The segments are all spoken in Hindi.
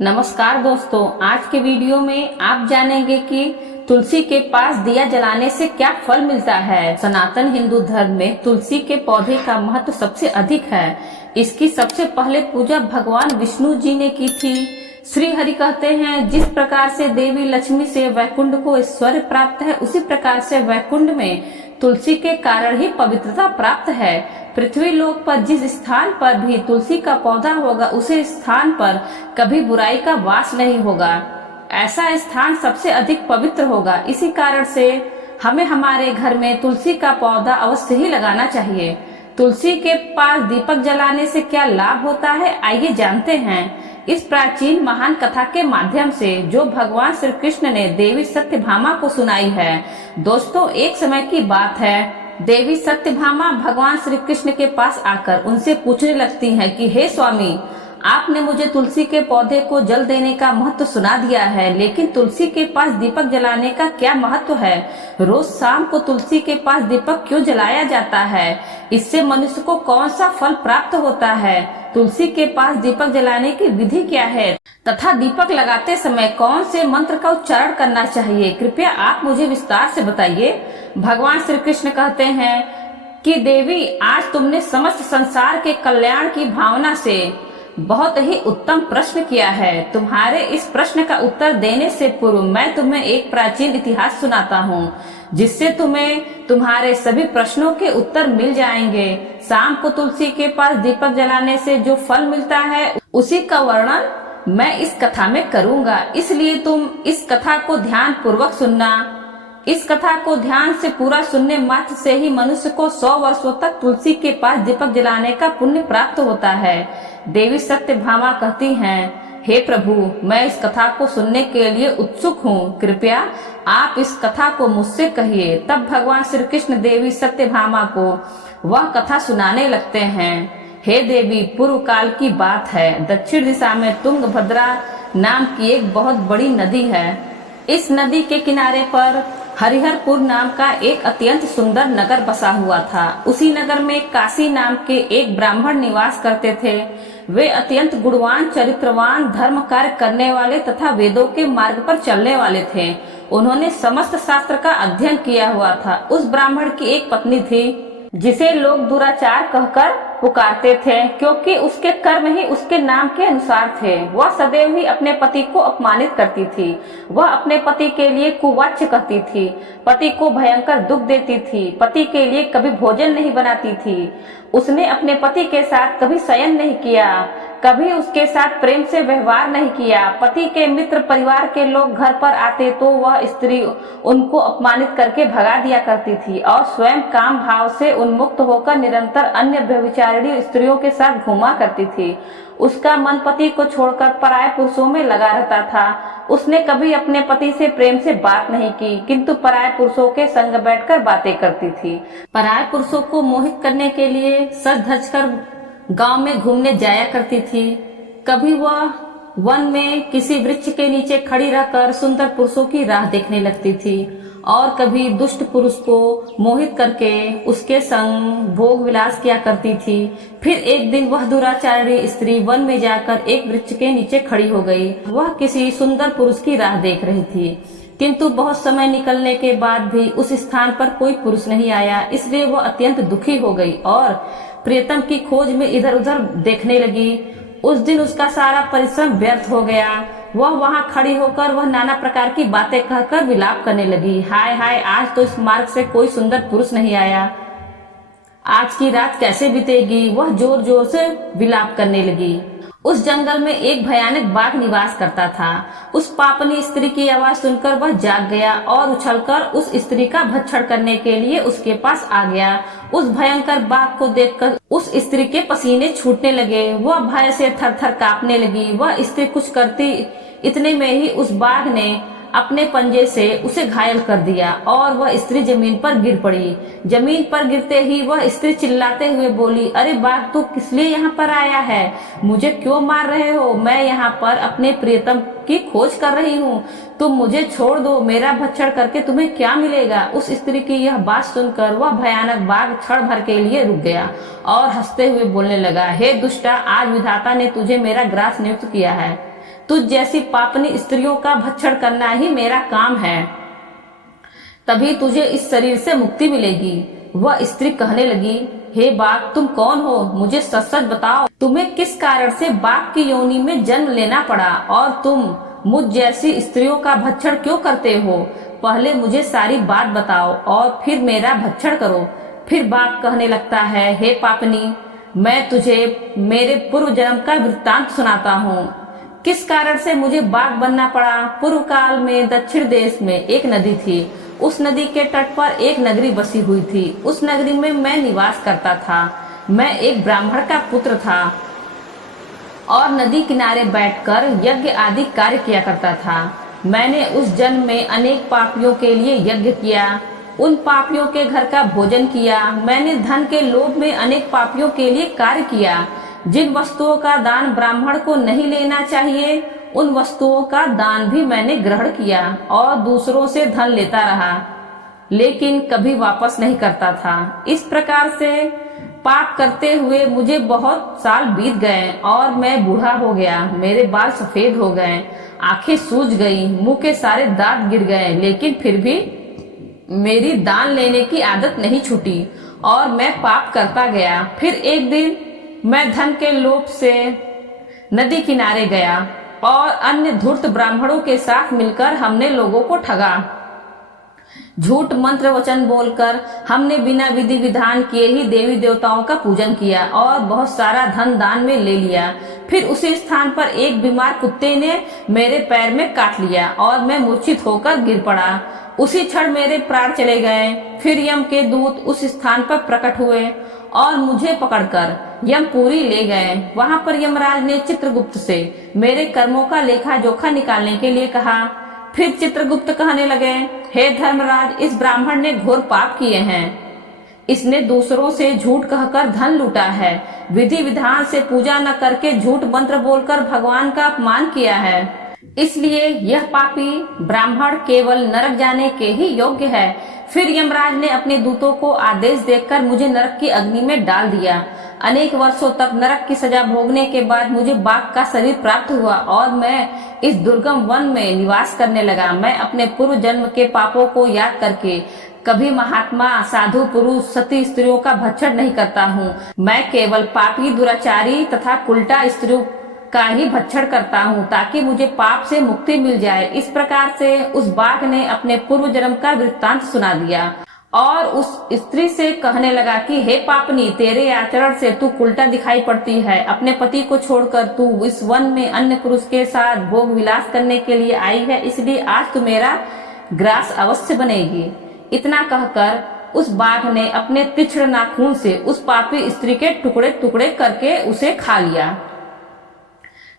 नमस्कार दोस्तों, आज के वीडियो में आप जानेंगे कि तुलसी के पास दिया जलाने से क्या फल मिलता है। सनातन हिंदू धर्म में तुलसी के पौधे का महत्व सबसे अधिक है। इसकी सबसे पहले पूजा भगवान विष्णु जी ने की थी। श्री हरि कहते हैं, जिस प्रकार से देवी लक्ष्मी से वैकुंठ को ऐश्वर्य प्राप्त है, उसी प्रकार से वैकुंठ में तुलसी के कारण ही पवित्रता प्राप्त है। पृथ्वी लोक पर जिस स्थान पर भी तुलसी का पौधा होगा, उसे स्थान पर कभी बुराई का वास नहीं होगा। ऐसा स्थान सबसे अधिक पवित्र होगा। इसी कारण से हमें हमारे घर में तुलसी का पौधा अवश्य ही लगाना चाहिए। तुलसी के पास दीपक जलाने से क्या लाभ होता है, आइए जानते हैं इस प्राचीन महान कथा के माध्यम से, जो भगवान श्री कृष्ण ने देवी सत्यभामा को सुनाई है। दोस्तों, एक समय की बात है, देवी सत्यभामा भगवान श्री कृष्ण के पास आकर उनसे पूछने लगती हैं कि हे स्वामी, आपने मुझे तुलसी के पौधे को जल देने का महत्व सुना दिया है, लेकिन तुलसी के पास दीपक जलाने का क्या महत्व है? रोज शाम को तुलसी के पास दीपक क्यों जलाया जाता है? इससे मनुष्य को कौन सा फल प्राप्त होता है? तुलसी के पास दीपक जलाने की विधि क्या है तथा दीपक लगाते समय कौन से मंत्र का उच्चारण करना चाहिए? कृपया आप मुझे विस्तार से बताइए। भगवान श्री कृष्ण कहते हैं कि देवी, आज तुमने समस्त संसार के कल्याण की भावना से बहुत ही उत्तम प्रश्न किया है। तुम्हारे इस प्रश्न का उत्तर देने से पूर्व मैं तुम्हें एक प्राचीन इतिहास सुनाता हूँ, जिससे तुम्हें तुम्हारे सभी प्रश्नों के उत्तर मिल जाएंगे। शाम को तुलसी के पास दीपक जलाने से जो फल मिलता है, उसी का वर्णन मैं इस कथा में करूंगा, इसलिए तुम इस कथा को ध्यान पूर्वक सुनना। इस कथा को ध्यान से पूरा सुनने मात्र से ही मनुष्य को 100 वर्षों तक तुलसी के पास दीपक जलाने का पुण्य प्राप्त होता है। देवी सत्यभामा कहती हैं, हे प्रभु, मैं इस कथा को सुनने के लिए उत्सुक हूँ। कृपया आप इस कथा को मुझसे कहिए। तब भगवान श्री कृष्ण देवी सत्यभामा को वह कथा सुनाने लगते हैं। हे देवी, पूर्व काल की बात है। दक्षिण दिशा में तुंगभद्रा नाम की एक बहुत बड़ी नदी है। इस नदी के किनारे पर हरिहरपुर नाम का एक अत्यंत सुंदर नगर बसा हुआ था। उसी नगर में काशी नाम के एक ब्राह्मण निवास करते थे। वे अत्यंत गुणवान, चरित्रवान, धर्म कार्य करने वाले तथा वेदों के मार्ग पर चलने वाले थे। उन्होंने समस्त शास्त्र का अध्ययन किया हुआ था। उस ब्राह्मण की एक पत्नी थी, जिसे लोग दुराचार कहकर पुकारते थे, क्योंकि उसके कर्म ही उसके नाम के अनुसार थे। वह सदैव ही अपने पति को अपमानित करती थी। वह अपने पति के लिए कुवाच्य कहती थी, पति को भयंकर दुख देती थी, पति के लिए कभी भोजन नहीं बनाती थी। उसने अपने पति के साथ कभी शयन नहीं किया, कभी उसके साथ प्रेम से व्यवहार नहीं किया। पति के मित्र परिवार के लोग घर पर आते तो वह स्त्री उनको अपमानित करके भगा दिया करती थी और स्वयं काम भाव से उन्मुक्त होकर निरंतर अन्य व्यभिचारिणी स्त्रियों के साथ घूमा करती थी। उसका मन पति को छोड़कर पराये पुरुषों में लगा रहता था। उसने कभी अपने पति से प्रेम से बात नहीं की, किंतु पराये पुरुषों के संग बैठकर बातें करती थी। पराये पुरुषों को मोहित करने के लिए सज धज कर गांव में घूमने जाया करती थी। कभी वह वन में किसी वृक्ष के नीचे खड़ी रहकर सुंदर पुरुषों की राह देखने लगती थी और कभी दुष्ट पुरुष को मोहित करके उसके संग भोग विलास किया करती थी। फिर एक दिन वह दुराचारी स्त्री वन में जाकर एक वृक्ष के नीचे खड़ी हो गई। वह किसी सुंदर पुरुष की राह देख रही थी, किंतु बहुत समय निकलने के बाद भी उस स्थान पर कोई पुरुष नहीं आया। इसलिए वह अत्यंत दुखी हो गई और प्रियतम की खोज में इधर उधर देखने लगी। उस दिन उसका सारा परिश्रम व्यर्थ हो गया। वह वहां खड़ी होकर वह नाना प्रकार की बातें कहकर विलाप करने लगी। हाय हाय, आज तो इस मार्ग से कोई सुंदर पुरुष नहीं आया, आज की रात कैसे बीतेगी? वह जोर जोर से विलाप करने लगी। उस जंगल में एक भयानक बाघ निवास करता था। उस पापनी स्त्री की आवाज सुनकर वह जाग गया और उछलकर उस स्त्री का भक्षण करने के लिए उसके पास आ गया। उस भयंकर बाघ को देखकर उस स्त्री के पसीने छूटने लगे। वह भय से थर थर कांपने लगी। वह स्त्री कुछ करती, इतने में ही उस बाघ ने अपने पंजे से उसे घायल कर दिया और वह स्त्री जमीन पर गिर पड़ी। जमीन पर गिरते ही वह स्त्री चिल्लाते हुए बोली, अरे बाघ, तू किस लिए यहाँ पर आया है? मुझे क्यों मार रहे हो? मैं यहाँ पर अपने प्रियतम की खोज कर रही हूँ। तुम मुझे छोड़ दो, मेरा भक्षण करके तुम्हें क्या मिलेगा? उस स्त्री की यह बात सुनकर वह भयानक बाघ क्षण भर के लिए रुक गया और हंसते हुए बोलने लगा, हे दुष्टा, आज विधाता ने तुझे मेरा ग्रास नियुक्त किया है। तुझ जैसी पापनी स्त्रियों का भक्षण करना ही मेरा काम है, तभी तुझे इस शरीर से मुक्ति मिलेगी। वह स्त्री कहने लगी, हे बाघ, तुम कौन हो? मुझे सच सच बताओ, तुम्हें किस कारण से बाघ की योनि में जन्म लेना पड़ा और तुम मुझ जैसी स्त्रियों का भक्षण क्यों करते हो? पहले मुझे सारी बात बताओ और फिर मेरा भक्षण करो। फिर बाघ कहने लगता है, हे पापनी, मैं तुझे मेरे पूर्व जन्म का वृत्तांत सुनाता हूँ। किस कारण से मुझे बाघ बनना पड़ा? पूर्व काल में दक्षिण देश में एक नदी थी। उस नदी के तट पर एक नगरी बसी हुई थी। उस नगरी में मैं निवास करता था। मैं एक ब्राह्मण का पुत्र था और नदी किनारे बैठकर यज्ञ आदि कार्य किया करता था। मैंने उस जन्म में अनेक पापियों के लिए यज्ञ किया, उन पापियों के घर का भोजन किया। मैंने धन के लोभ में अनेक पापियों के लिए कार्य किया। जिन वस्तुओं का दान ब्राह्मण को नहीं लेना चाहिए, उन वस्तुओं का दान भी मैंने ग्रहण किया और दूसरों से धन लेता रहा, लेकिन कभी वापस नहीं करता था। इस प्रकार से पाप करते हुए मुझे बहुत साल बीत गए और मैं बूढ़ा हो गया। मेरे बाल सफेद हो गए, आंखें सूज गई, मुंह के सारे दांत गिर गए, लेकिन फिर भी मेरी दान लेने की आदत नहीं छूटी और मैं पाप करता गया। फिर एक दिन मैं धन के लोभ से नदी किनारे गया और अन्य धूर्त ब्राह्मणों के साथ मिलकर हमने लोगों को ठगा। झूठ मंत्र वचन बोलकर हमने बिना विधि विधान किए ही देवी देवताओं का पूजन किया और बहुत सारा धन दान में ले लिया। फिर उसी स्थान पर एक बीमार कुत्ते ने मेरे पैर में काट लिया और मैं मूर्छित होकर गिर पड़ा। उसी क्षण मेरे प्राण चले गए। फिर यम के दूत उस स्थान पर प्रकट हुए और मुझे पकड़कर यमपुरी ले गए। वहां पर यमराज ने चित्रगुप्त से मेरे कर्मों का लेखा जोखा निकालने के लिए कहा। फिर चित्रगुप्त कहने लगे, हे धर्मराज, इस ब्राह्मण ने घोर पाप किए हैं। इसने दूसरों से झूठ कहकर धन लूटा है, विधि विधान से पूजा न करके झूठ मंत्र बोलकर भगवान का अपमान किया है। इसलिए यह पापी ब्राह्मण केवल नरक जाने के ही योग्य है। फिर यमराज ने अपने दूतों को आदेश देकर मुझे नरक की अग्नि में डाल दिया। अनेक वर्षों तक नरक की सजा भोगने के बाद मुझे बाघ का शरीर प्राप्त हुआ और मैं इस दुर्गम वन में निवास करने लगा। मैं अपने पूर्व जन्म के पापों को याद करके कभी महात्मा, साधु पुरुष, सती स्त्रियों का भक्षण नहीं करता हूँ। मैं केवल पापी, दुराचारी तथा उल्टा स्त्रियों का ही भक्षण करता हूँ ताकि मुझे पाप से मुक्ति मिल जाए। इस प्रकार से उस बाघ ने अपने पूर्व जन्म का वृत्तांत सुना दिया और उस स्त्री से कहने लगा कि हे पापनी, तेरे आचरण से तू उल्टा दिखाई पड़ती है। अपने पति को छोड़कर तू इस वन में अन्य पुरुष के साथ भोग विलास करने के लिए आई है, इसलिए आज तू मेरा ग्रास अवश्य बनेगी। इतना कहकर उस बाघ ने अपने तीक्ष्ण नाखून से उस पापी स्त्री के टुकड़े टुकड़े करके उसे खा लिया।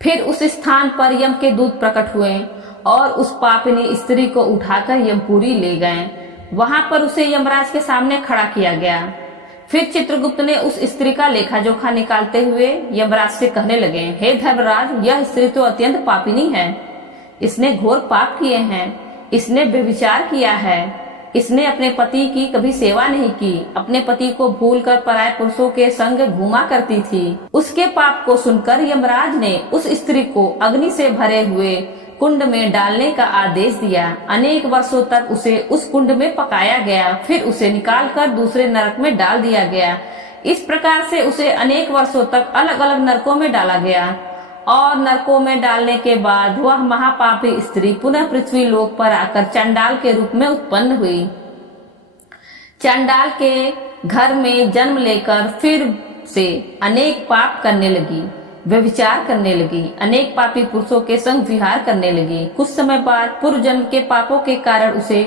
फिर उस स्थान पर यम के दूत प्रकट हुए और उस पापिनी स्त्री को उठाकर यमपुरी ले गए। वहां पर उसे यमराज के सामने खड़ा किया गया। फिर चित्रगुप्त ने उस स्त्री का लेखा जोखा निकालते हुए यमराज से कहने लगे, हे धर्मराज, यह स्त्री तो अत्यंत पापिनी है। इसने घोर पाप किए हैं। इसने व्यभिचार किया है। इसने अपने पति की कभी सेवा नहीं की, अपने पति को भूलकर पराये पुरुषों के संग घूमा करती थी। उसके पाप को सुनकर यमराज ने उस स्त्री को अग्नि से भरे हुए कुंड में डालने का आदेश दिया। अनेक वर्षों तक उसे उस कुंड में पकाया गया, फिर उसे निकालकर दूसरे नरक में डाल दिया गया। इस प्रकार से उसे अनेक वर्षों तक अलग अलग नरकों में डाला गया और नरकों में डालने के बाद वह महापापी स्त्री पुनः पृथ्वी लोक पर आकर चंडाल के रूप में उत्पन्न हुई। चंडाल के घर में जन्म लेकर फिर से अनेक पाप करने लगी, व्यभिचार करने लगी, अनेक पापी पुरुषों के संग विहार करने लगी। कुछ समय बाद पूर्व जन्म के पापों के कारण उसे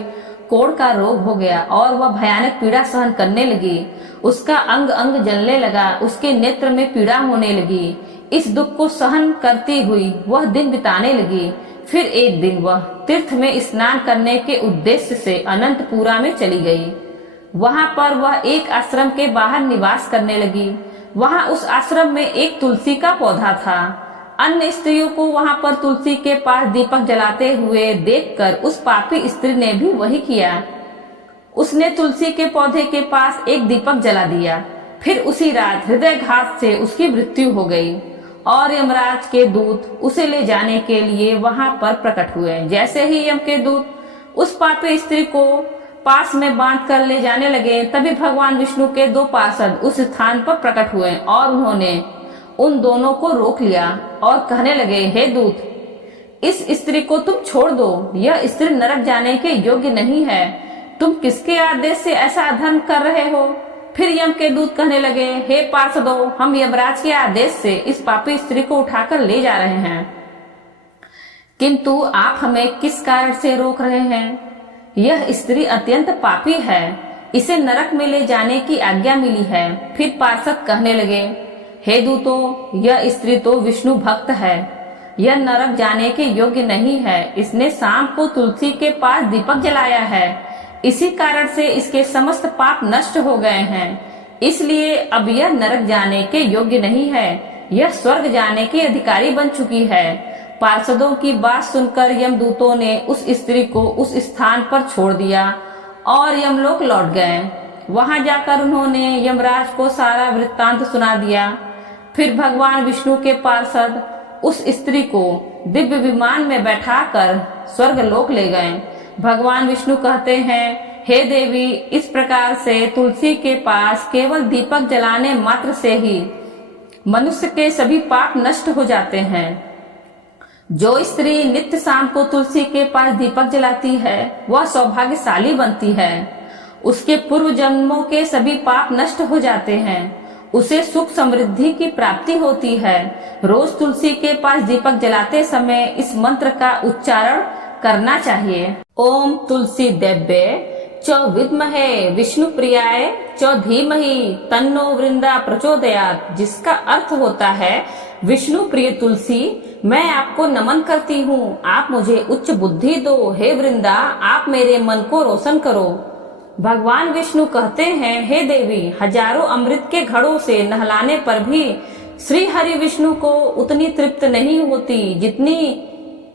कोढ़ का रोग हो गया और वह भयानक पीड़ा सहन करने लगी। उसका अंग अंग जलने लगा, उसके नेत्र में पीड़ा होने लगी। इस दुख को सहन करती हुई वह दिन बिताने लगी। फिर एक दिन वह तीर्थ में स्नान करने के उद्देश्य से अनंतपुरा में चली गई। वहां पर वह एक आश्रम के बाहर निवास करने लगी। वहां उस आश्रम में एक तुलसी का पौधा था। अन्य स्त्रियों को वहां पर तुलसी के पास दीपक जलाते हुए देखकर उस पापी स्त्री ने भी वही किया। उसने तुलसी के पौधे के पास एक दीपक जला दिया। फिर उसी रात हृदयघात से उसकी मृत्यु हो गई और यमराज के दूत उसे ले जाने के लिए वहां पर प्रकट हुए। जैसे ही यम के दूत उस पापी स्त्री को पास में बांध कर ले जाने लगे, तभी भगवान विष्णु के 2 पार्षद उस स्थान पर प्रकट हुए और उन्होंने उन दोनों को रोक लिया और कहने लगे, हे दूत, इस स्त्री को तुम छोड़ दो, यह स्त्री नरक जाने के योग्य नहीं है। तुम किसके आदेश से ऐसा अधर्म कर रहे हो? फिर यम के दूत कहने लगे, हे पार्षदों, हम यमराज के आदेश से इस पापी स्त्री को उठाकर ले जा रहे हैं, किंतु आप हमें किस कारण से रोक रहे हैं? यह स्त्री अत्यंत पापी है, इसे नरक में ले जाने की आज्ञा मिली है। फिर पार्षद कहने लगे, हे दूतों, यह स्त्री तो विष्णु भक्त है, यह नरक जाने के योग्य नहीं है। इसने शाम को तुलसी के पास दीपक जलाया है, इसी कारण से इसके समस्त पाप नष्ट हो गए हैं, इसलिए अब यह नरक जाने के योग्य नहीं है, यह स्वर्ग जाने की अधिकारी बन चुकी है। पार्षदों की बात सुनकर यमदूतों ने उस स्त्री को उस स्थान पर छोड़ दिया और यमलोक लौट गए। वहां जाकर उन्होंने यमराज को सारा वृत्तांत सुना दिया। फिर भगवान विष्णु के पार्षद उस स्त्री को दिव्य विमान में बैठाकर स्वर्ग लोक ले गए। भगवान विष्णु कहते हैं, हे देवी, इस प्रकार से तुलसी के पास केवल दीपक जलाने मात्र से ही मनुष्य के सभी पाप नष्ट हो जाते हैं। जो स्त्री नित्य शाम को तुलसी के पास दीपक जलाती है, वह सौभाग्यशाली बनती है। उसके पूर्व जन्मों के सभी पाप नष्ट हो जाते हैं, उसे सुख समृद्धि की प्राप्ति होती है। रोज तुलसी के पास दीपक जलाते समय इस मंत्र का उच्चारण करना चाहिए। ओम तुलसी देव्ये च विद्महे विष्णु प्रियाय च धीमहि तन्नो वृंदा प्रचोदयात्, जिसका अर्थ होता है, विष्णु प्रिय तुलसी, मैं आपको नमन करती हूँ, आप मुझे उच्च बुद्धि दो। हे वृंदा, आप मेरे मन को रोशन करो। भगवान विष्णु कहते हैं, हे देवी, हजारों अमृत के घड़ों से नहलाने पर भी श्री हरि विष्णु को उतनी तृप्त नहीं होती जितनी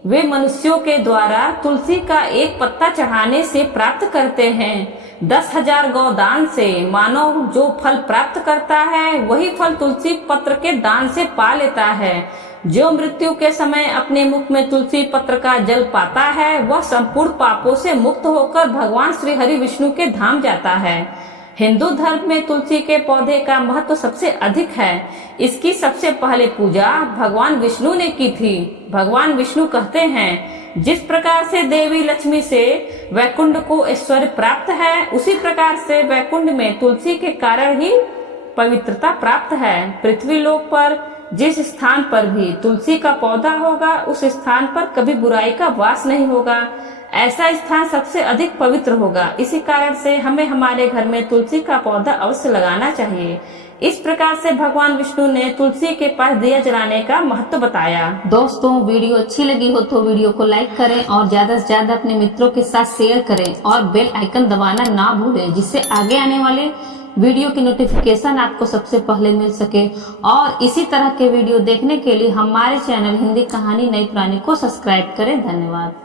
वे मनुष्यों के द्वारा तुलसी का एक पत्ता चढ़ाने से प्राप्त करते हैं। 10,000 गौदान से मानव जो फल प्राप्त करता है, वही फल तुलसी पत्र के दान से पा लेता है। जो मृत्यु के समय अपने मुख में तुलसी पत्र का जल पाता है, वह संपूर्ण पापों से मुक्त होकर भगवान श्री हरि विष्णु के धाम जाता है। हिंदू धर्म में तुलसी के पौधे का महत्व सबसे अधिक है। इसकी सबसे पहले पूजा भगवान विष्णु ने की थी। भगवान विष्णु कहते हैं, जिस प्रकार से देवी लक्ष्मी से वैकुंठ को ऐश्वर्य प्राप्त है, उसी प्रकार से वैकुंठ में तुलसी के कारण ही पवित्रता प्राप्त है। पृथ्वी लोक पर जिस स्थान पर भी तुलसी का पौधा होगा, उस स्थान पर कभी बुराई का वास नहीं होगा। ऐसा स्थान सबसे अधिक पवित्र होगा। इसी कारण से हमें हमारे घर में तुलसी का पौधा अवश्य लगाना चाहिए। इस प्रकार से भगवान विष्णु ने तुलसी के पास दिया जलाने का महत्व बताया। दोस्तों, वीडियो अच्छी लगी हो तो वीडियो को लाइक करें और ज्यादा से ज्यादा अपने मित्रों के साथ शेयर करें और बेल आइकन दबाना ना भूलें, जिससे आगे आने वाले वीडियो की नोटिफिकेशन आपको सबसे पहले मिल सके। और इसी तरह के वीडियो देखने के लिए हमारे चैनल हिंदी कहानी नई पुरानी को सब्सक्राइब करें। धन्यवाद।